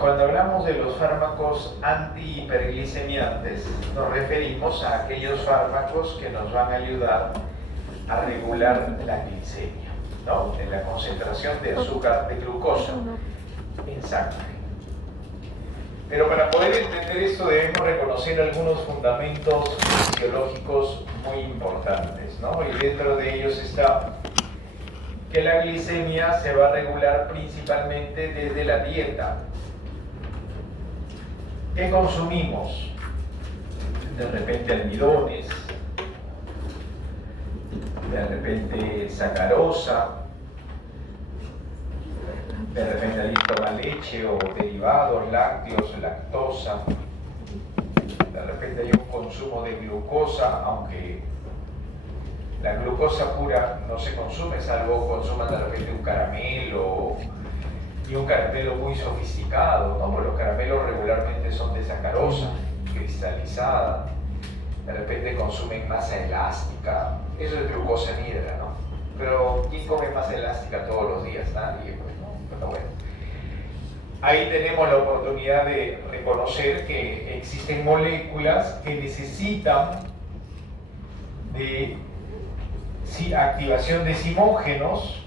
cuando hablamos de los fármacos antihiperglicemiantes, nos referimos a aquellos fármacos que nos van a ayudar a regular la glicemia, ¿no? En la concentración de azúcar, de glucosa en sangre. Pero para poder entender esto debemos reconocer algunos fundamentos fisiológicos muy importantes, ¿no? Y dentro de ellos está que la glicemia se va a regular principalmente desde la dieta. ¿Qué consumimos? De repente almidones, de repente sacarosa, de repente alguien toma leche o derivados lácteos, lactosa, de repente hay un consumo de glucosa, aunque la glucosa pura no se consume, salvo consuman de repente un caramelo, y un caramelo muy sofisticado, ¿no? Porque los caramelos regularmente son de sacarosa, cristalizada, de repente consumen masa elástica, eso es glucosa en hidra, ¿no? Pero ¿quién come masa elástica todos los días? Nadie, pues, ¿no? Pero bueno, ahí tenemos la oportunidad de reconocer que existen moléculas que necesitan de activación de simógenos,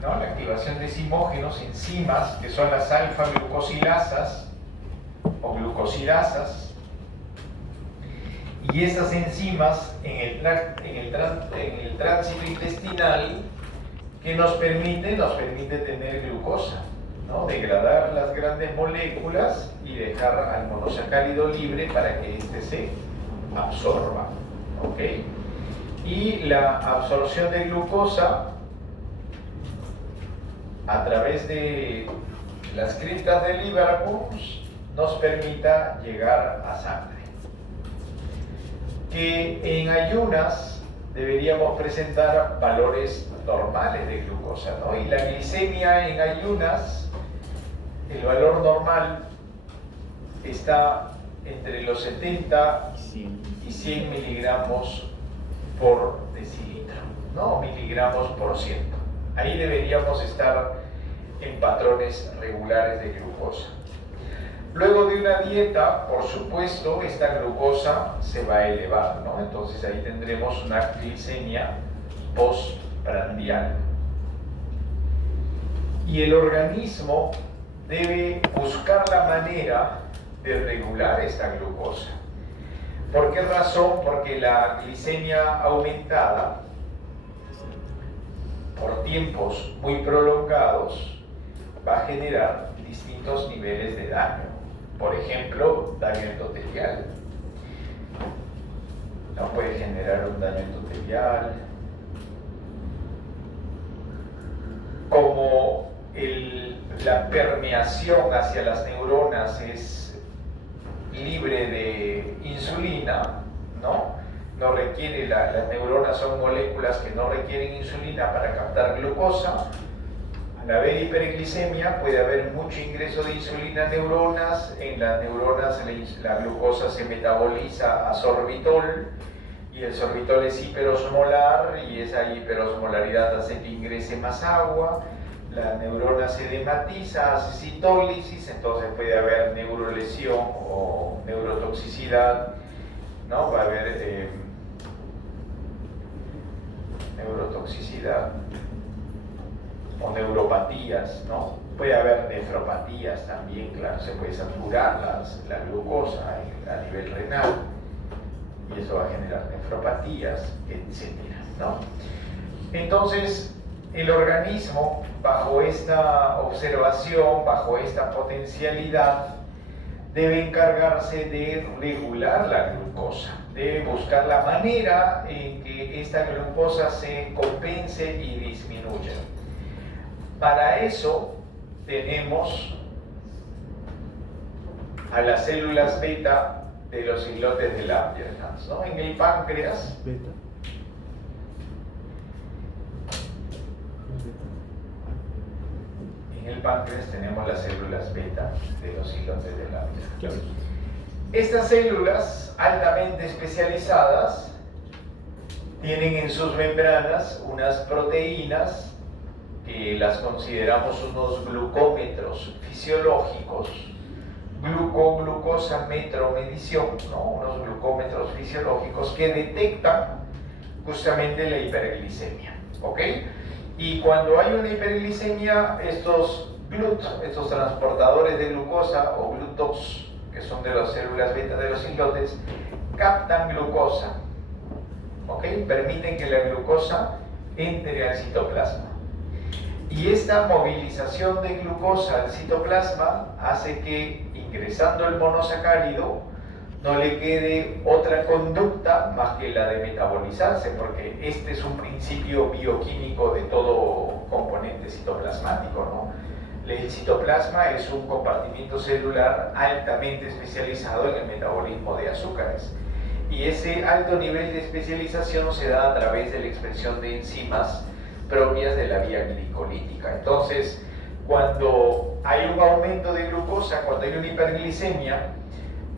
¿no? La activación de simógenos, enzimas, que son las alfa-glucosidasas o glucosidasas, y esas enzimas en el tránsito intestinal que nos permite tener glucosa, ¿no? Degradar las grandes moléculas y dejar al monosacárido libre para que éste se absorba, ¿ok? Y la absorción de glucosa a través de las criptas del hígado nos permita llegar a sangre. Que en ayunas deberíamos presentar valores normales de glucosa, ¿no? Y la glicemia en ayunas, el valor normal está entre los 70 y 100 miligramos por decilitro, ¿no? Miligramos por ciento. Ahí deberíamos estar en patrones regulares de glucosa. Luego de una dieta, por supuesto, esta glucosa se va a elevar, ¿no? Entonces ahí tendremos una glicemia postprandial. Y el organismo debe buscar la manera de regular esta glucosa. ¿Por qué razón? Porque la glicemia aumentada por tiempos muy prolongados va a generar distintos niveles de daño. Por ejemplo, daño endotelial. No puede generar un daño endotelial. Como la permeación hacia las neuronas es libre de insulina, ¿no? No requiere, las neuronas son moléculas que no requieren insulina para captar glucosa. Al haber hiperglicemia puede haber mucho ingreso de insulina a neuronas. En las neuronas la glucosa se metaboliza a sorbitol y el sorbitol es hiperosmolar y esa hiperosmolaridad hace que ingrese más agua. La neurona se edematiza, hace citólisis, entonces puede haber neurolesión o neurotoxicidad, ¿no? Va a haber neurotoxicidad o neuropatías, ¿no? Puede haber nefropatías también, claro, se puede saturar la glucosa a nivel renal y eso va a generar nefropatías, etcétera, ¿no? Entonces, el organismo, bajo esta observación, bajo esta potencialidad, debe encargarse de regular la glucosa, debe buscar la manera en que esta glucosa se compense y disminuya. Para eso tenemos a las células beta de los islotes de Langerhans, ¿no? En el páncreas, tenemos las células beta de los islotes de Langerhans. Claro. Estas células altamente especializadas tienen en sus membranas unas proteínas que las consideramos unos glucómetros fisiológicos glucosa metromedición, ¿no? Unos glucómetros fisiológicos que detectan justamente la hiperglicemia, ¿ok? Y cuando hay una hiperglicemia, estos GLUT, estos transportadores de glucosa o GLUTOX, que son de las células beta de los islotes, captan glucosa, ¿ok? Permiten que la glucosa entre al citoplasma. Y esta movilización de glucosa al citoplasma hace que, ingresando el monosacárido, no le quede otra conducta más que la de metabolizarse, porque este es un principio bioquímico de todo componente citoplasmático, ¿no? El citoplasma es un compartimiento celular altamente especializado en el metabolismo de azúcares. Y ese alto nivel de especialización se da a través de la expresión de enzimas propias de la vía glicolítica. Entonces, cuando hay un aumento de glucosa, cuando hay una hiperglicemia,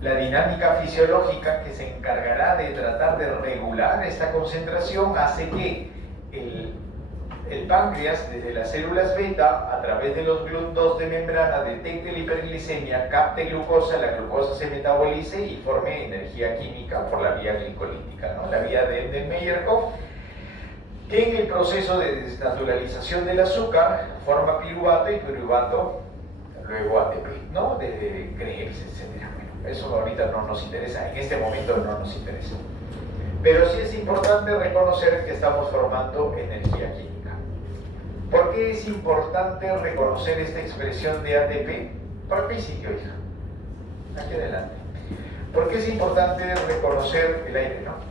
la dinámica fisiológica que se encargará de tratar de regular esta concentración hace que el páncreas, desde las células beta, a través de los GLUT2 de membrana, detecte la hiperglicemia, capte glucosa, la glucosa se metabolice y forme energía química por la vía glicolítica, ¿no? La vía de Meyerhoff, que en el proceso de desnaturalización del azúcar forma piruvato y piruvato luego ATP, ¿no? De Krebs, etc. Bueno, eso ahorita no nos interesa, en este momento no nos interesa. Pero sí es importante reconocer que estamos formando energía química. ¿Por qué es importante reconocer esta expresión de ATP? Por principio, hija. Aquí adelante. ¿Por qué es importante reconocer el aire, no?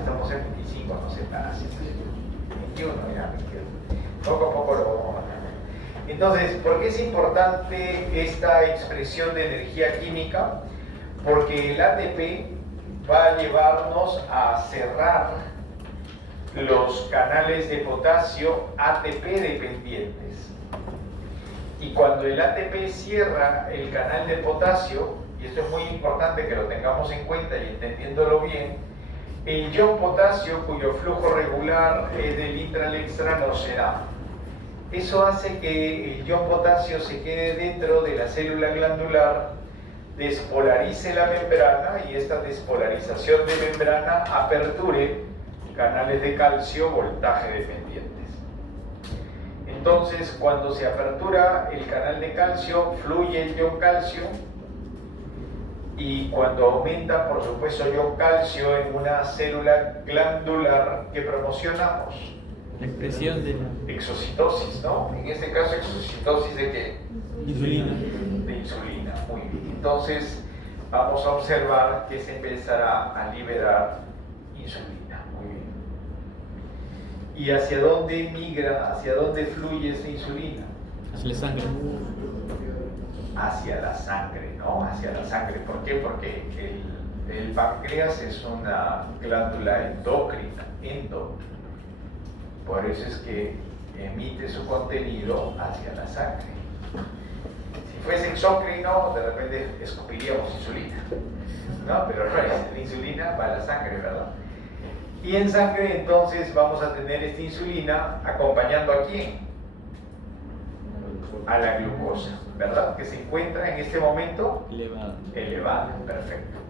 Estamos en 25, no sé, nada, 21, ya, 21. Poco a poco lo vamos a matar. Entonces, ¿por qué es importante esta expresión de energía química? Porque el ATP va a llevarnos a cerrar los canales de potasio ATP dependientes. Y cuando el ATP cierra el canal de potasio, y esto es muy importante que lo tengamos en cuenta y entendiéndolo bien, el ion potasio, cuyo flujo regular es del intra al extra, no será. Eso hace que el ion potasio se quede dentro de la célula glandular, despolarice la membrana y esta despolarización de membrana aperture canales de calcio voltaje dependientes. Entonces, cuando se apertura el canal de calcio, fluye el ion calcio, y cuando aumenta, por supuesto, ion calcio en una célula glandular que promocionamos, la expresión de la exocitosis, ¿no? En este caso, exocitosis de ¿qué? insulina. De insulina, muy bien. Entonces, vamos a observar que se empezará a liberar insulina, muy bien. ¿Y hacia dónde migra, hacia dónde fluye esa insulina? Hacia la sangre. Hacia la sangre, ¿no? Hacia la sangre. ¿Por qué? Porque el páncreas es una glándula endocrina, por eso es que emite su contenido hacia la sangre. Si fuese exócrino, de repente escupiríamos insulina, ¿no? Pero no es, la insulina va a la sangre, ¿verdad? Y en sangre entonces vamos a tener esta insulina acompañando ¿a quién? A la glucosa, ¿verdad? Que se encuentra en este momento elevada, perfecto.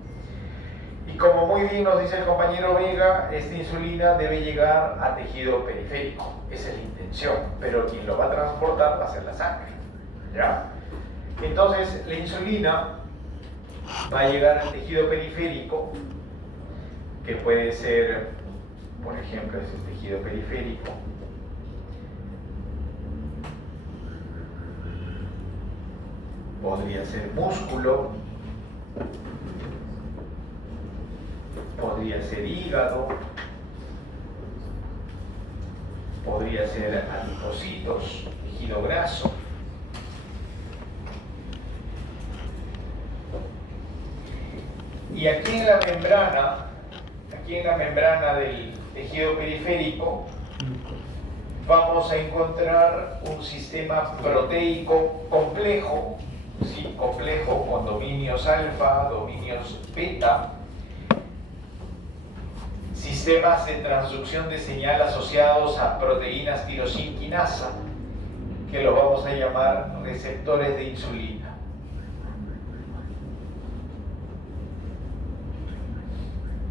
Y como muy bien nos dice el compañero Vega, esta insulina debe llegar a tejido periférico, esa es la intención, pero quien lo va a transportar va a ser la sangre, ¿ya? Entonces la insulina va a llegar al tejido periférico, que puede ser, por ejemplo, ese tejido periférico, podría ser músculo, podría ser hígado, podría ser adipocitos, tejido graso. Y aquí en la membrana del tejido periférico, vamos a encontrar un sistema proteico complejo, ¿sí? Complejo con dominios alfa, dominios beta, sistemas de transducción de señal asociados a proteínas tirosinquinasa, que lo vamos a llamar receptores de insulina.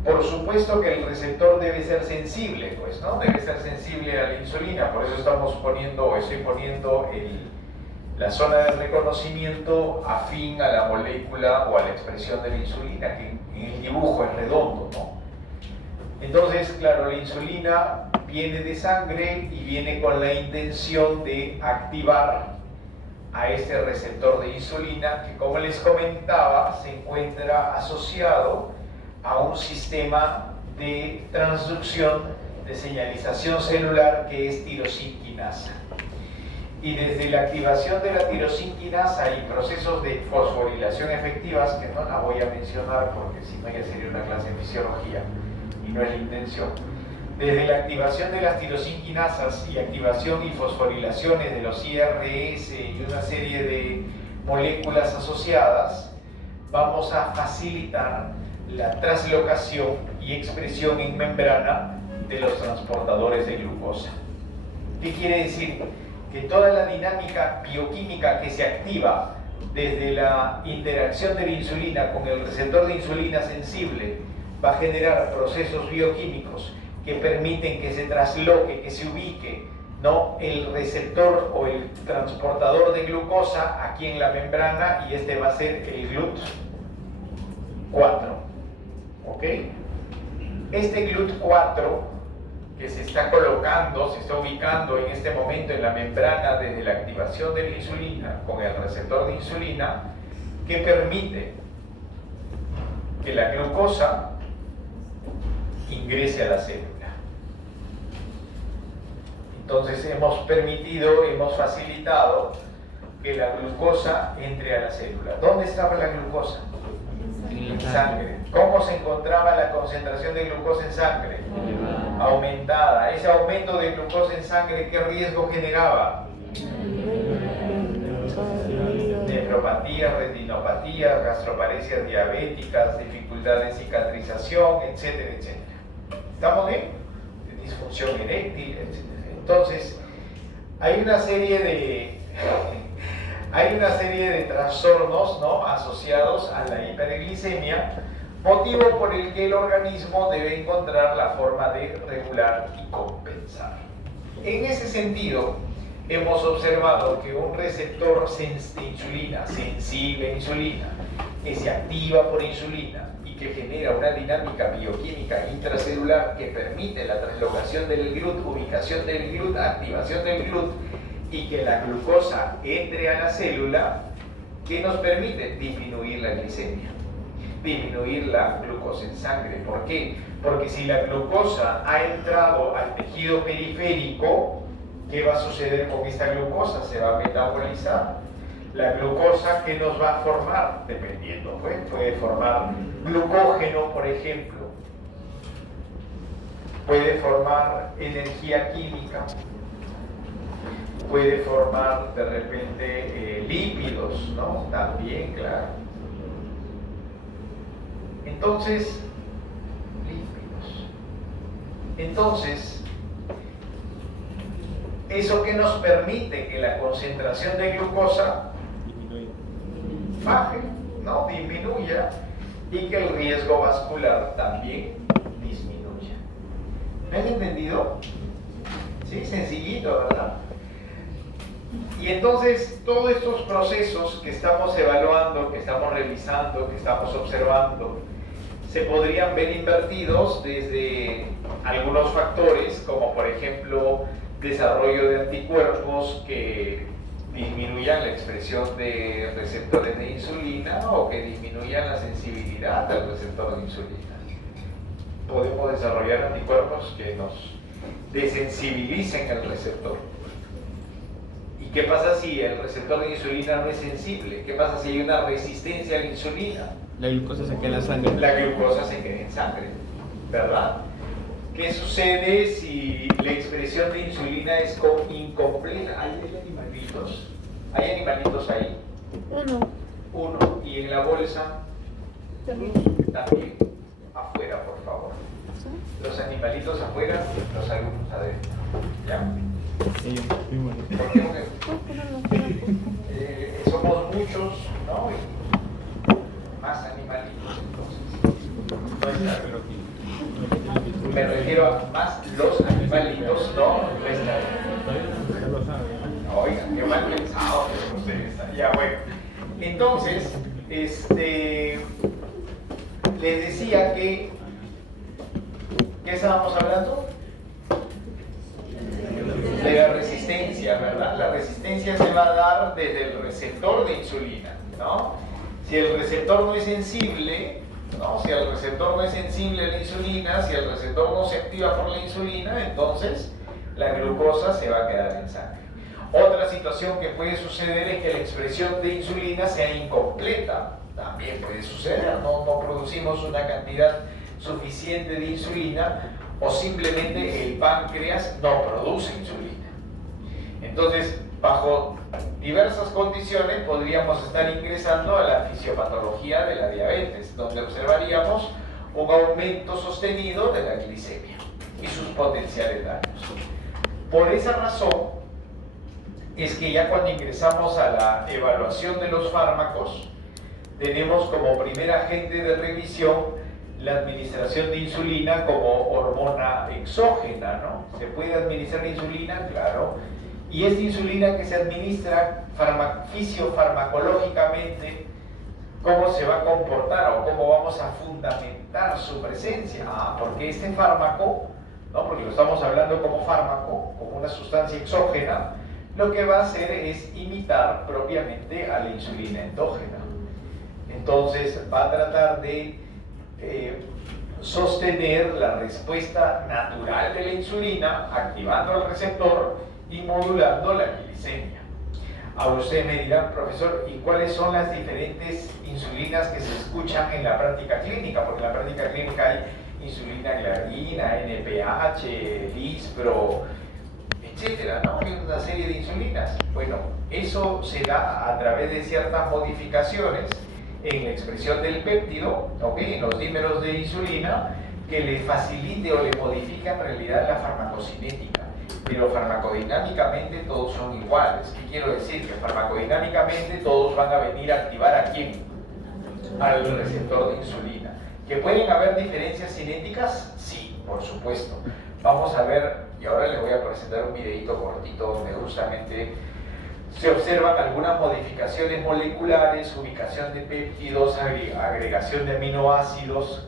Por supuesto que el receptor debe ser sensible, pues, ¿no? Debe ser sensible a la insulina, por eso estoy poniendo la zona de reconocimiento afín a la molécula o a la expresión de la insulina, que en el dibujo es redondo, ¿no? Entonces, claro, la insulina viene de sangre y viene con la intención de activar a este receptor de insulina que, como les comentaba, se encuentra asociado a un sistema de transducción de señalización celular que es tirosinquinasa. Y desde la activación de la tirosinquinasa hay procesos de fosforilación efectivas que no la voy a mencionar porque si no ya sería una clase de fisiología y no es la intención. Desde la activación de las tirosinquinasas y activación y fosforilaciones de los IRS y una serie de moléculas asociadas, vamos a facilitar la translocación y expresión en membrana de los transportadores de glucosa. ¿Qué quiere decir? Que toda la dinámica bioquímica que se activa desde la interacción de la insulina con el receptor de insulina sensible va a generar procesos bioquímicos que permiten que se trasloque, que se ubique, ¿no?, el receptor o el transportador de glucosa aquí en la membrana, y este va a ser el GLUT4. ¿Ok? Este GLUT4 que se está colocando, se está ubicando en este momento en la membrana desde la activación de la insulina con el receptor de insulina, que permite que la glucosa ingrese a la célula. Entonces hemos facilitado que la glucosa entre a la célula. ¿Dónde estaba la glucosa? En sangre. ¿Cómo se encontraba la concentración de glucosa en sangre? Aumentada. Ese aumento de glucosa en sangre, ¿qué riesgo generaba? Nefropatías, retinopatías, gastroparesias diabéticas, dificultad de cicatrización, etcétera, etcétera. ¿Estamos bien? Disfunción eréctil, etcétera. Entonces, hay una serie de trastornos, ¿no?, asociados a la hiperglicemia, motivo por el que el organismo debe encontrar la forma de regular y compensar. En ese sentido, hemos observado que un receptor de insulina, sensible a insulina, que se activa por insulina y que genera una dinámica bioquímica intracelular que permite la translocación del GLUT, ubicación del GLUT, activación del GLUT, y que la glucosa entre a la célula, que nos permite disminuir la glicemia, disminuir la glucosa en sangre. ¿Por qué? Porque si la glucosa ha entrado al tejido periférico, ¿qué va a suceder con esta glucosa? Se va a metabolizar. La glucosa, ¿qué nos va a formar? Dependiendo, pues, puede formar glucógeno, por ejemplo, puede formar energía química, puede formar de repente lípidos, ¿no? También, claro. Entonces, lípidos. Entonces, eso que nos permite que la concentración de glucosa baje, ¿no?, disminuya, y que el riesgo vascular también disminuya. ¿Me han entendido? Sí, sencillito, ¿verdad? Y entonces todos estos procesos que estamos evaluando, que estamos revisando, que estamos observando, se podrían ver invertidos desde algunos factores, como por ejemplo desarrollo de anticuerpos que disminuyan la expresión de receptores de insulina o que disminuyan la sensibilidad al receptor de insulina. Podemos desarrollar anticuerpos que nos desensibilicen el receptor. ¿Y qué pasa si el receptor de insulina no es sensible? ¿Qué pasa si hay una resistencia a la insulina? La glucosa se queda en la sangre. La glucosa se queda en sangre, ¿verdad? ¿Qué sucede si la expresión de insulina es incompleta? ¿Hay animalitos? ¿Hay animalitos ahí? Uno. ¿Y en la bolsa? También. Afuera, por favor. Los animalitos afuera, los alumnos adentro. ¿Ya? Sí, muy bueno. Porque somos muchos, ¿no? Y más animalitos, entonces. Ahí está, pero aquí. Me refiero a más los animalitos, no nuestra. Ya lo sabe. Oigan, qué mal pensado que ustedes. Ya, bueno. Entonces, les decía que, ¿qué estábamos hablando? De la resistencia, ¿verdad? La resistencia se va a dar desde el receptor de insulina, ¿no? Si el receptor no es sensible, ¿no? Si el receptor no es sensible a la insulina, si el receptor no se activa por la insulina, entonces la glucosa se va a quedar en sangre. Otra situación que puede suceder es que la expresión de insulina sea incompleta. También puede suceder, no producimos una cantidad suficiente de insulina o simplemente el páncreas no produce insulina. Entonces, bajo diversas condiciones podríamos estar ingresando a la fisiopatología de la diabetes, donde observaríamos un aumento sostenido de la glicemia y sus potenciales daños. Por esa razón es que ya cuando ingresamos a la evaluación de los fármacos, tenemos como primer agente de revisión la administración de insulina como hormona exógena, ¿no? ¿Se puede administrar insulina? Claro. Y esta insulina que se administra fisiofarmacológicamente, ¿cómo se va a comportar o cómo vamos a fundamentar su presencia? Porque este fármaco, ¿no? Porque lo estamos hablando como fármaco, como una sustancia exógena, lo que va a hacer es imitar propiamente a la insulina endógena. Entonces va a tratar de sostener la respuesta natural de la insulina, activando el receptor y modulando la glicemia. Ahora ustedes me dirán, profesor, ¿y cuáles son las diferentes insulinas que se escuchan en la práctica clínica? Porque en la práctica clínica hay insulina glargina, NPH, Lispro, etcétera, ¿no? Hay una serie de insulinas. Bueno, eso se da a través de ciertas modificaciones en la expresión del péptido, ¿ok? En los dímeros de insulina, que le facilite o le modifica en realidad la farmacocinética. Pero farmacodinámicamente todos son iguales. ¿Qué quiero decir? Que farmacodinámicamente todos van a venir a activar ¿a quién? Al receptor de insulina. ¿Que pueden haber diferencias cinéticas? Sí, por supuesto. Vamos a ver, y ahora les voy a presentar un videito cortito donde justamente se observan algunas modificaciones moleculares, ubicación de péptidos, agregación de aminoácidos,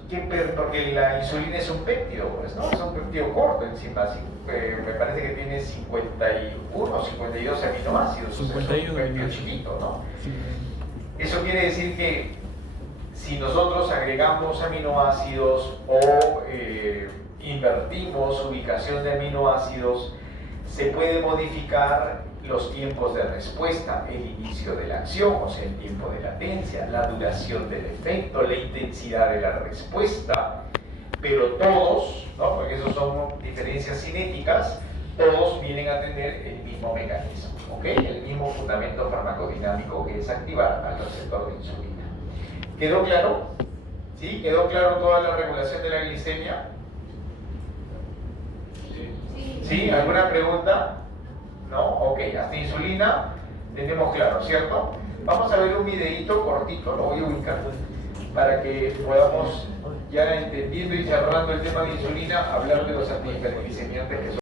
porque la insulina es un péptido, pues, ¿no? Es un péptido corto encima, me parece que tiene 51 o 52 aminoácidos, 51, es un péptido chiquito, ¿no? Sí. Eso quiere decir que si nosotros agregamos aminoácidos o invertimos ubicación de aminoácidos, se puede modificar los tiempos de respuesta, el inicio de la acción, o sea, el tiempo de latencia, la duración del efecto, la intensidad de la respuesta, pero todos, ¿no? Porque esos son diferencias cinéticas, todos vienen a tener el mismo mecanismo, ¿ok? El mismo fundamento farmacodinámico, que es activar al receptor de insulina. ¿Quedó claro? ¿Sí? ¿Quedó claro toda la regulación de la glicemia? ¿Sí? ¿Alguna pregunta? ¿No? Ok, hasta insulina tenemos claro, ¿cierto? Vamos a ver un videito cortito, lo voy a ubicar para que podamos, ya entendiendo y cerrando el tema de insulina, hablar de los antihiperglicemiantes que son